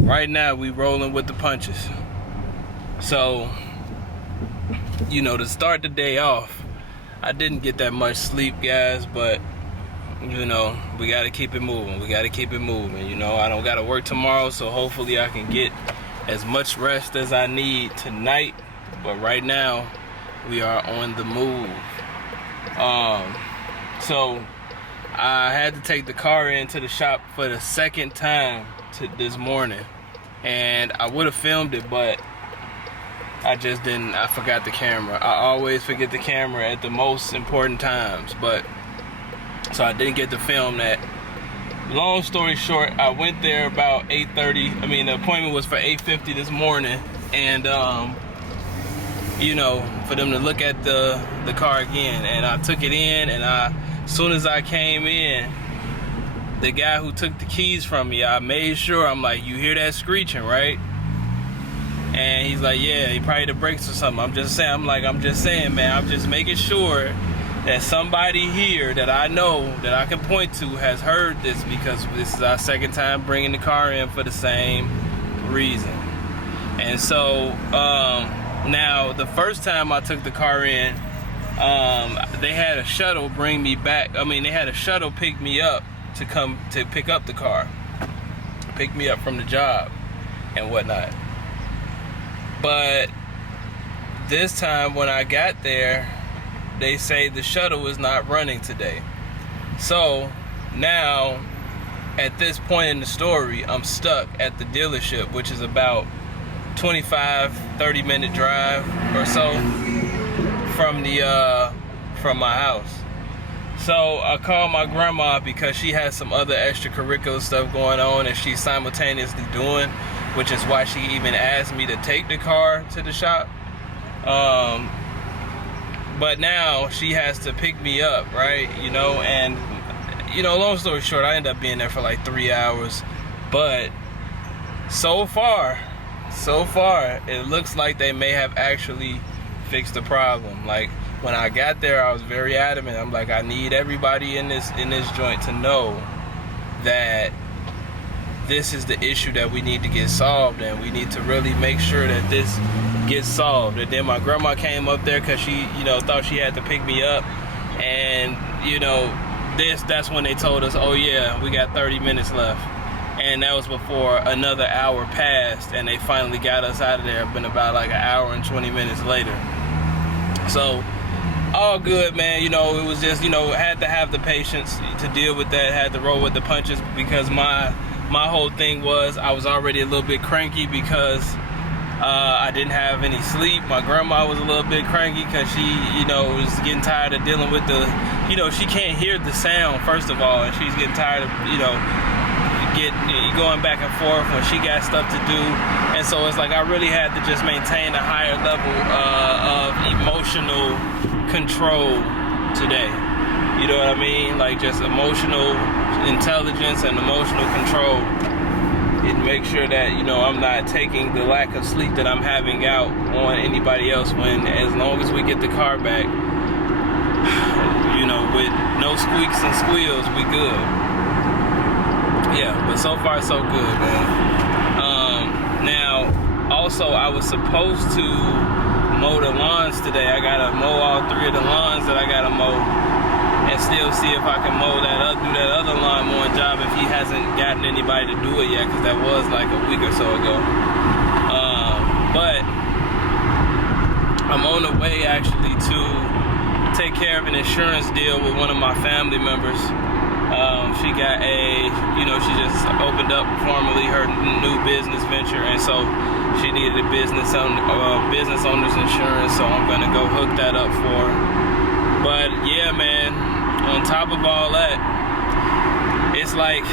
right now we rolling with the punches. So, you know, to start the day off, I didn't get that much sleep, guys, but you know, we got to keep it moving. We got to keep it moving. You know, I don't got to work tomorrow, so hopefully I can get as much rest as I need tonight. But right now, we are on the move. So I had to take the car into the shop for the second time this morning, and I would have filmed it, but I just didn't. I forgot the camera. I always forget the camera at the most important times, but so I didn't get to film that. Long story short, I went there about 8:30. I mean, the appointment was for 8:50 this morning, and you know, for them to look at the car again, and I took it in, and as soon as I came in, the guy who took the keys from me, I made sure, I'm like, you hear that screeching, right? And he's like, yeah, he probably the brakes or something. I'm just saying, man, I'm just making sure that somebody here that I know that I can point to has heard this, because this is our second time bringing the car in for the same reason. And so now the first time I took the car in, they had a shuttle bring me back. I mean, they had a shuttle pick me up to come to pick up the car, pick me up from the job and whatnot. But this time when I got there, they say the shuttle is not running today. So now, at this point in the story, I'm stuck at the dealership, which is about 25-30 minute drive or so from my house. So I called my grandma because she has some other extracurricular stuff going on and she's simultaneously doing, which is why she even asked me to take the car to the shop. But now she has to pick me up, right? You know, and, you know, long story short, I ended up being there for like 3 hours. But so far, it looks like they may have actually fixed the problem. Like, when I got there, I was very adamant. I'm like, I need everybody in this joint to know that this is the issue that we need to get solved, and we need to really make sure that this gets solved. And then my grandma came up there because she, you know, thought she had to pick me up, and you know, that's when they told us, oh yeah, we got 30 minutes left, and that was before another hour passed, and they finally got us out of there. Been about like an hour and 20 minutes later. So all good, man. You know, it was just, you know, had to have the patience to deal with that, had to roll with the punches, because my whole thing was I was already a little bit cranky because I didn't have any sleep. My grandma was a little bit cranky because she, you know, was getting tired of dealing with the, you know, she can't hear the sound, first of all, and she's getting tired of, you know, going back and forth when she got stuff to do. And so it's like I really had to just maintain a higher level of emotional control today. You know what I mean? Like, just emotional intelligence and emotional control. And make sure that, you know, I'm not taking the lack of sleep that I'm having out on anybody else, when, as long as we get the car back, you know, with no squeaks and squeals, we good. Yeah, but so far so good, man. Now, also, I was supposed to mow the lawns today. I gotta mow all 3 of the lawns that I gotta mow, and still see if I can do that other lawn mowing job if he hasn't gotten anybody to do it yet, because that was like a week or so ago. But I'm on the way actually to take care of an insurance deal with one of my family members. She got she just opened up formally her new business venture, and so she needed a business owner's insurance, so I'm gonna go hook that up for her. But yeah, man, on top of all that, it's like,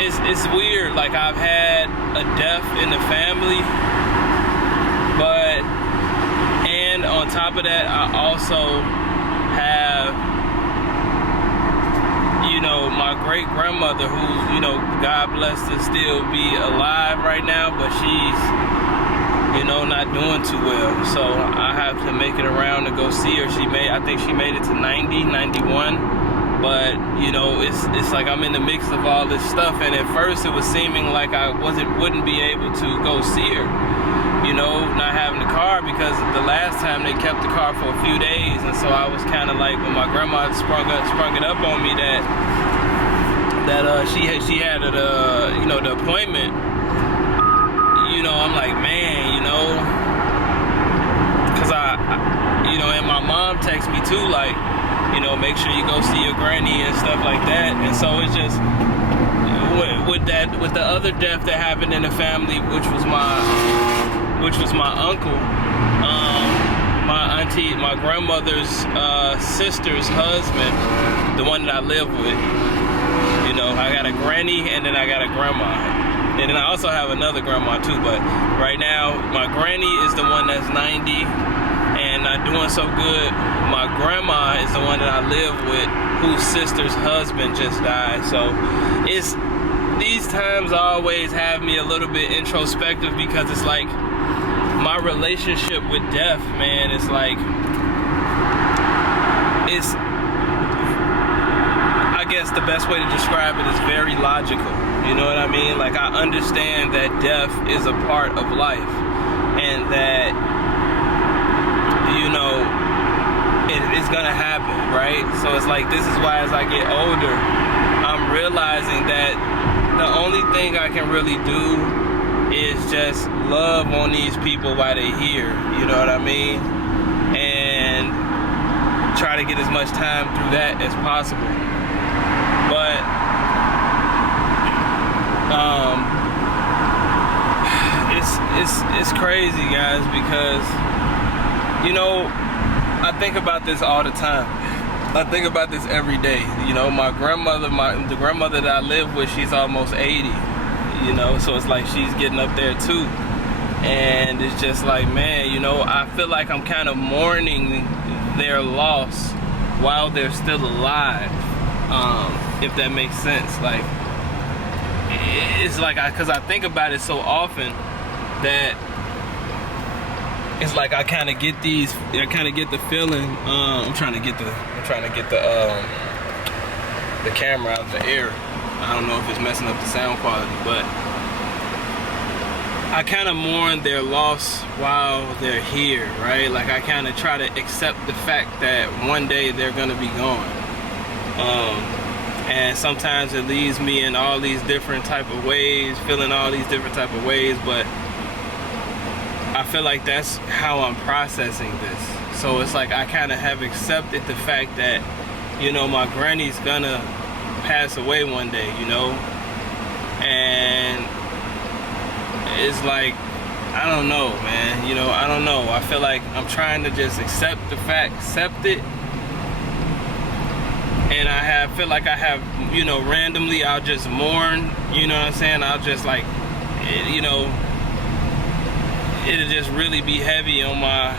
it's weird. Like, I've had a death in the family, and on top of that, I also have, you know, my great grandmother, who's, you know, God bless to still be alive right now, but she's, you know, not doing too well. So I have to make it around to go see her. I think she made it to 90, 91, But you know, it's like I'm in the mix of all this stuff, and at first it was seeming like I wouldn't be able to go see her, you know, not having the car, because the last time they kept the car for a few days, and so I was kind of like, when my grandma sprung it up on me that she had you know, the appointment, you know, I'm like, man, you know, because I you know, and my mom texts me too, like, you know, make sure you go see your granny and stuff like that. And so it's just with the other death that happened in the family, which was my uncle, my auntie, my grandmother's sister's husband, the one that I live with. You know, I got a granny and then I got a grandma, and then I also have another grandma too. But right now, my granny is the one that's 90 and not doing so good. My grandma is the one that I live with, whose sister's husband just died. So it's, these times always have me a little bit introspective, because it's like my relationship with death, man, it's like, it's, I guess the best way to describe it is very logical. You know what I mean? Like, I understand that death is a part of life, and that, you know, it's gonna happen, right? So it's like, this is why as I get older, I'm realizing that the only thing I can really do is just love on these people while they're here, you know what I mean? And try to get as much time through that as possible. But it's crazy, guys, because, you know, I think about this all the time. I think about this every day. You know, my grandmother, the grandmother that I live with, she's almost 80, you know, so it's like she's getting up there too. And it's just like, man, you know, I feel like I'm kind of mourning their loss while they're still alive, if that makes sense. Like, it's like, because I think about it so often that it's like I kind of get the feeling. I'm trying to get the camera out of the air. I don't know if it's messing up the sound quality, but I kind of mourn their loss while they're here, right? Like, I kind of try to accept the fact that one day they're gonna be gone. And sometimes it leaves me in all these different type of ways, feeling all these different type of ways, but I feel like that's how I'm processing this. So it's like I kind of have accepted the fact that, you know, my granny's gonna pass away one day, you know? And it's like, I don't know, man, you know, I don't know. I feel like I'm trying to just accept the fact, accept it. And I feel like I have, you know, randomly I'll just mourn, you know what I'm saying? I'll just like, you know, it'll just really be heavy on my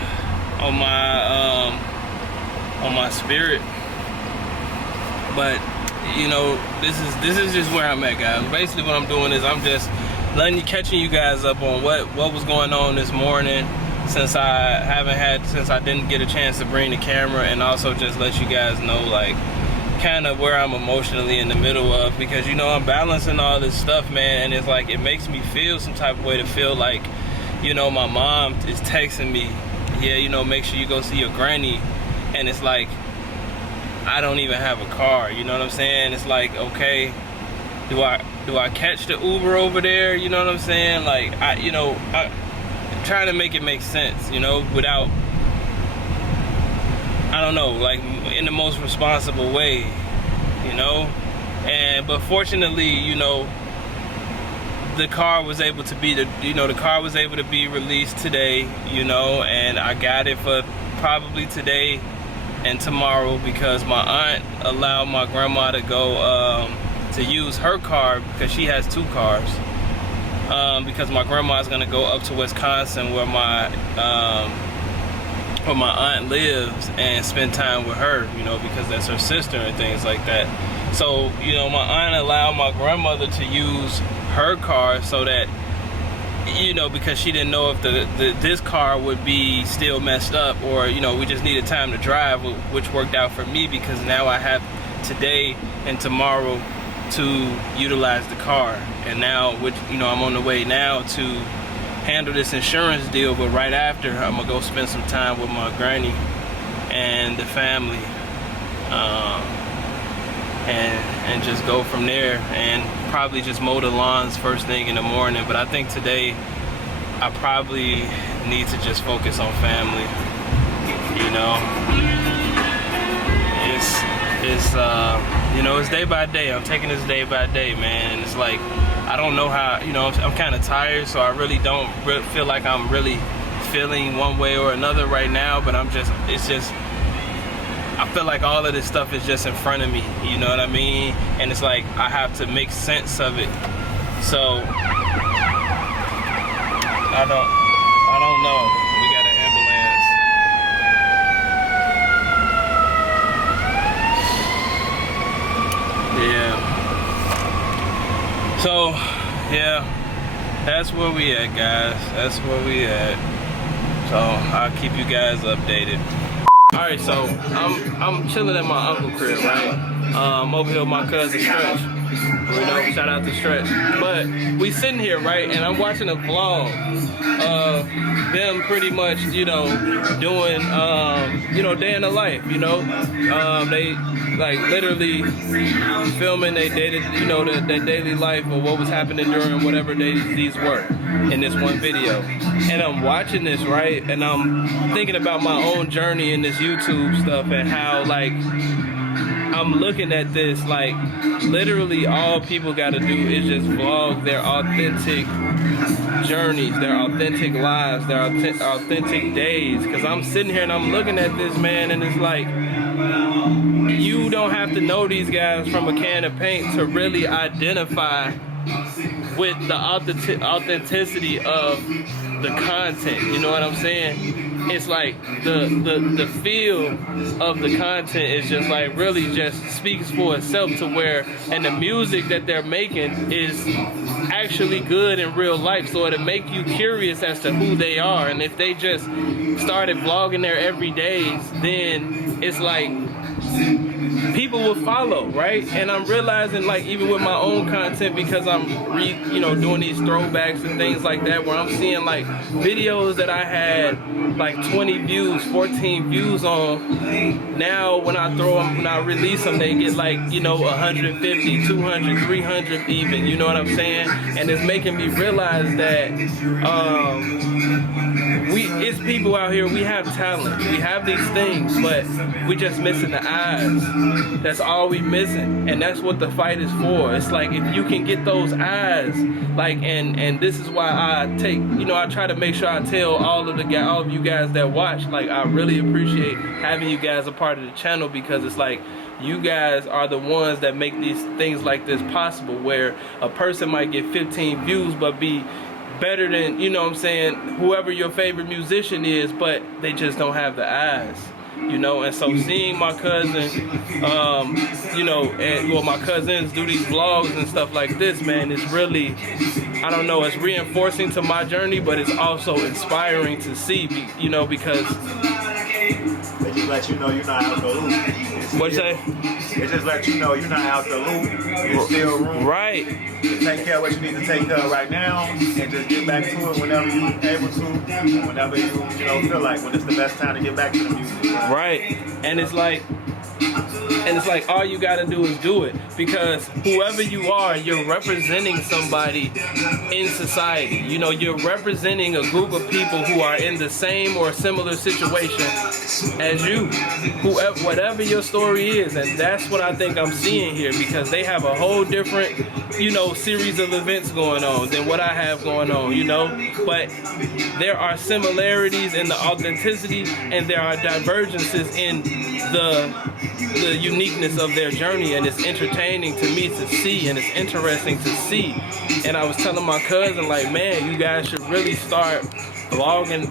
spirit. But, you know, this is just where I'm at, guys. Basically what I'm doing is I'm just catching you guys up on what was going on this morning, since I didn't get a chance to bring the camera, and also just let you guys know, like, kind of where I'm emotionally in the middle of, because, you know, I'm balancing all this stuff, man, and it's like, it makes me feel some type of way to feel like, you know, my mom is texting me, yeah, you know, make sure you go see your granny, and it's like, I don't even have a car, you know what I'm saying? It's like, okay, do I catch the Uber over there, you know what I'm saying? Like, I'm trying to make it make sense, you know, without, I don't know, like, in the most responsible way, you know? But fortunately, you know, the car was able to be released today, you know, and I got it for probably today and tomorrow, because my aunt allowed my grandma to go to use her car, because she has 2 cars, because my grandma's gonna go up to Wisconsin where my aunt lives and spend time with her, you know, because that's her sister and things like that. So, you know, my aunt allowed my grandmother to use her car, so that, you know, because she didn't know if this car would be still messed up, or, you know, we just needed time to drive, which worked out for me, because now I have today and tomorrow to utilize the car. And now, which, you know, I'm on the way now to handle this insurance deal, but right after, I'm gonna go spend some time with my granny and the family, and just go from there, and probably just mow the lawns first thing in the morning. But I think today I probably need to just focus on family. You know, it's you know, it's day by day. I'm taking this day by day, man. And it's like, I don't know how, you know, I'm kind of tired, so I really don't feel like I'm really feeling one way or another right now. But it's just, I feel like all of this stuff is just in front of me, you know what I mean? And it's like, I have to make sense of it. So, I don't know. We got an ambulance. Yeah. So, yeah, that's where we at, guys. That's where we at. So, I'll keep you guys updated. Alright, so I'm chilling at my uncle's crib, right? Over here with my cousin Stretch. You know, shout out to Stretch. But we sitting here, right, and I'm watching a vlog of them pretty much, you know, doing, you know, day in the life, you know. They like literally filming their daily, you know, their daily life or what was happening during whatever these were in this one video. And I'm watching this, right, and I'm thinking about my own journey in this YouTube stuff and how, like, I'm looking at this, like, literally all people got to do is just vlog their authentic journeys, their authentic lives, their authentic days. Because I'm sitting here and I'm looking at this, man, and it's like, you don't have to know these guys from a can of paint to really identify with the authenticity of the content. You know what I'm saying? It's like the feel of the content is just like really just speaks for itself, to where, and the music that they're making is actually good in real life, so it'll make you curious as to who they are. And if they just started vlogging their everydays, then it's like people will follow, right? And I'm realizing, like, even with my own content, because I'm you know, doing these throwbacks and things like that, where I'm seeing like videos that I had like 20 views, 14 views on, now when I throw them, when I release them, they get like, you know, 150, 200, 300 even, you know what I'm saying? And it's making me realize that it's people out here, we have talent, we have these things, but we just missing the eyes. That's all we missing, and that's what the fight is for. It's like, if you can get those eyes, like, and this is why I take, you know, I try to make sure I tell all of you guys that watch, like, I really appreciate having you guys a part of the channel, because it's like, you guys are the ones that make these things like this possible, where a person might get 15 views but be better than, you know what I'm saying, whoever your favorite musician is, but they just don't have the eyes, you know. And so seeing my cousin, you know, and well, my cousins do these vlogs and stuff like this, man, it's really, I don't know, it's reinforcing to my journey, but it's also inspiring to see, you know, because they just let you know you're not out the loop. What'd you say? It just let you know you're not out the loop. There's still room. Right. To take care of what you need to take care of right now, and just get back to it whenever you're able to, whenever you know, feel like, when it's the best time to get back to the music. Right. And it's like, all you gotta do is do it, because whoever you are, you're representing somebody in society. You know, you're representing a group of people who are in the same or similar situation as you, whoever, whatever your story is. And that's what I think I'm seeing here, because they have a whole different, you know, series of events going on than what I have going on, you know. But there are similarities in the authenticity, and there are divergences in the uniqueness of their journey, and it's entertaining to me to see, and it's interesting to see. And I was telling my cousin, like, man, you guys should really start vlogging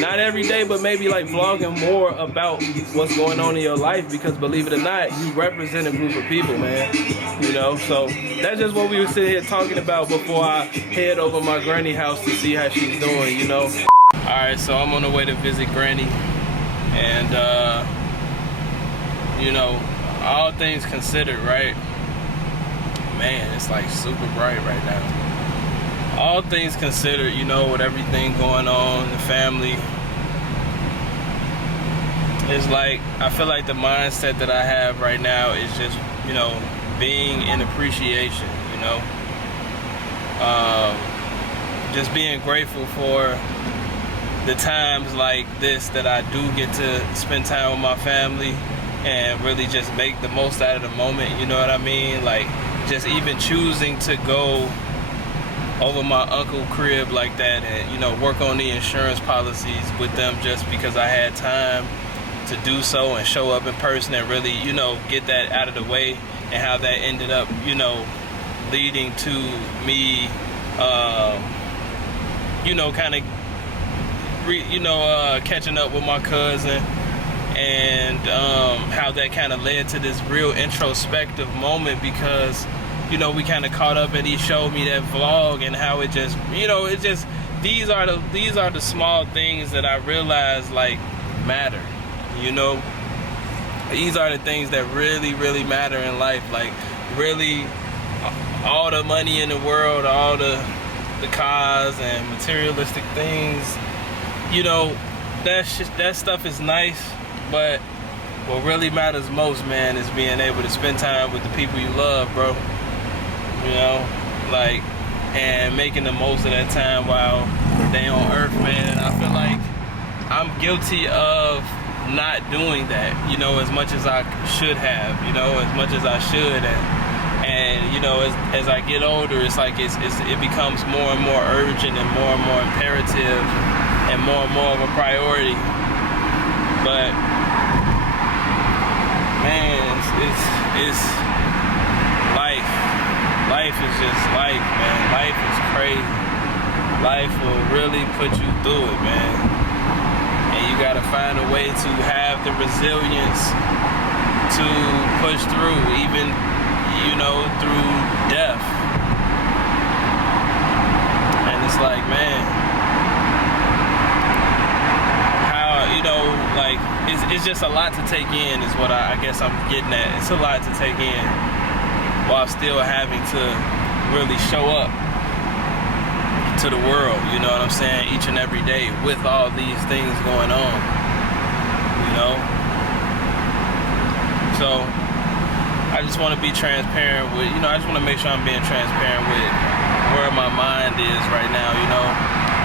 not every day, but maybe like vlogging more about what's going on in your life, because believe it or not, you represent a group of people, man, you know. So that's just what we were sitting here talking about before I head over my granny house to see how she's doing, you know. All right, so I'm on the way to visit granny, and you know, all things considered, right? Man, it's like super bright right now. All things considered, you know, with everything going on in the family, it's like, I feel like the mindset that I have right now is just, you know, being in appreciation, you know? Just being grateful for the times like this that I do get to spend time with my family and really just make the most out of the moment, you know what I mean? Like, just even choosing to go over my uncle's crib like that and, you know, work on the insurance policies with them just because I had time to do so and show up in person and really, you know, get that out of the way, and how that ended up, you know, leading to me, you know, kind of, catching up with my cousin, and how that kind of led to this real introspective moment, because, you know, we kind of caught up and he showed me that vlog and how it just, you know, it just, these are the small things that I realize, like, matter, you know. These are the things that really, really matter in life. Like, really, all the money in the world, all the cars and materialistic things, you know, that stuff is nice, but what really matters most, man, is being able to spend time with the people you love, bro. You know, like, and making the most of that time while they on earth, man. And I feel like I'm guilty of not doing that, you know, as much as I should have, you know, as much as I should. And you know, as I get older, it's like it becomes more and more urgent and more imperative and more of a priority. But man, it's life. Life is just life, man. Life is crazy. Life will really put you through it, man. And you gotta find a way to have the resilience to push through, even, you know, through death. And it's like, man, how, you know, like, it's just a lot to take in is what I guess I'm getting at. It's a lot to take in while still having to really show up to the world, you know what I'm saying, each and every day with all these things going on, you know. So I just want to be transparent with, you know, I just want to make sure I'm being transparent with where my mind is right now, you know.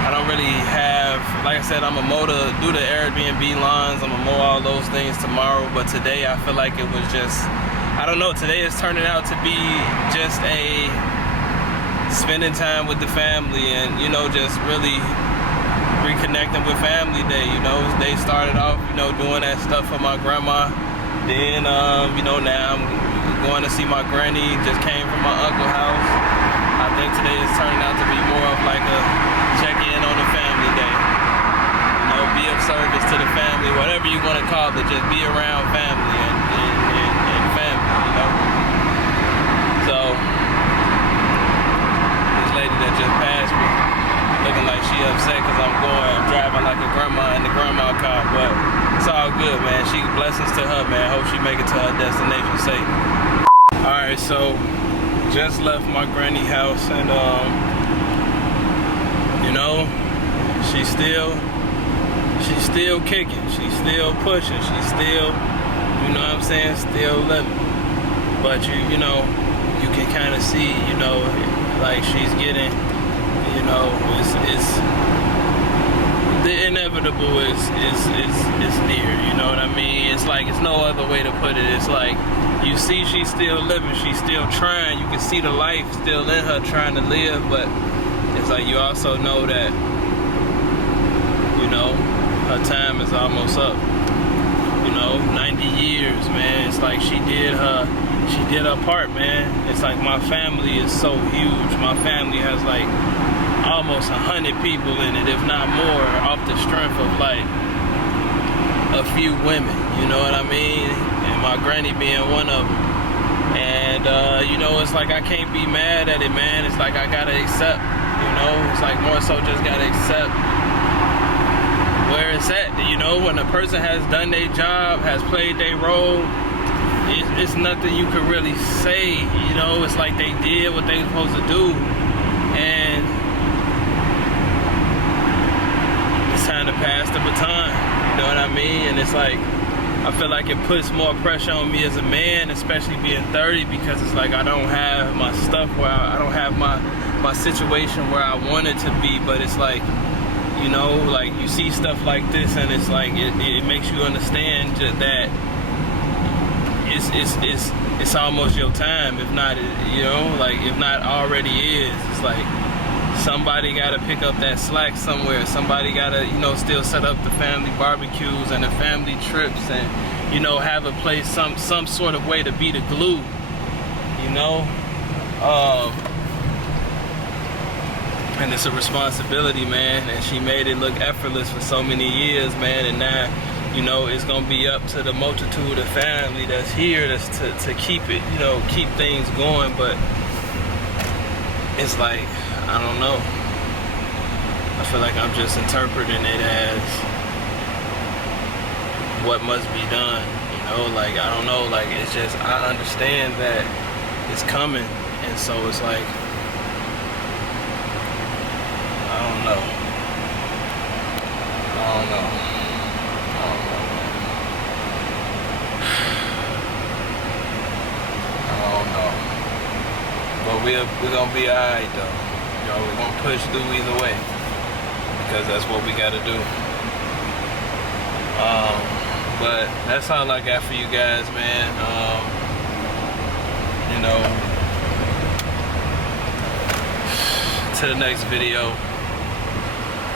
I don't really have, like I said, I'm a do the Airbnb lawns, I'm gonna mow all those things tomorrow, but today I feel like it was just, I don't know, today is turning out to be just a spending time with the family and, you know, just really reconnecting with family day, you know. They started off, you know, doing that stuff for my grandma. Then, you know, now I'm going to see my granny, just came from my uncle's house. I think today is turning out to be more of like a check-in on the family day. You know, be of service to the family, whatever you want to call it, just be around family and family, you know. So, this lady that just passed me, looking like she upset because I'm driving like a grandma in the grandma car, but it's all good, man. Blessings to her, man. Hope she make it to her destination safe. Alright, so just left my granny house, and you know, she's still kicking, she's still pushing, she's still, you know what I'm saying, still living. But you know, you can kind of see, you know, like she's getting, you know, it's the inevitable is near, you know what I mean? It's like, it's no other way to put it. It's like, you see she's still living, she's still trying, you can see the life still in her trying to live, but it's like you also know that, you know, her time is almost up. You know, 90 years, man. It's like she did her part, man. It's like my family is so huge. My family has like almost 100 people in it, if not more, off the strength of like a few women, you know what I mean? And my granny being one of them. And you know, it's like I can't be mad at it, man. It's like I gotta accept, you know, it's like more so just gotta accept where it's at, you know. When a person has done their job, has played their role, it's nothing you could really say, you know. It's like they did what they were supposed to do, and it's time to pass the baton, you know what I mean? And it's like, I feel like it puts more pressure on me as a man, especially being 30, because it's like I don't have my stuff where I don't have my situation where I want it to be. But it's like, you know, like you see stuff like this, and it's like it makes you understand that it's almost your time, if not, you know, like if not already is. It's like somebody got to pick up that slack somewhere. Somebody got to, you know, still set up the family barbecues and the family trips, and, you know, have a place, some sort of way to be the glue, you know. And it's a responsibility, man. And she made it look effortless for so many years, man. And now, you know, it's gonna be up to the multitude of family that's here to keep it, you know, keep things going. But it's like, I don't know. I feel like I'm just interpreting it as what must be done, you know. Like, I don't know. Like, it's just, I understand that it's coming, and so it's like, I don't know. But we're gonna be alright though. You know, we're gonna push through either way, because that's what we gotta do. But that's all I got for you guys, man. You know, to the next video.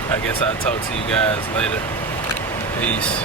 I guess I'll talk to you guys later. Peace.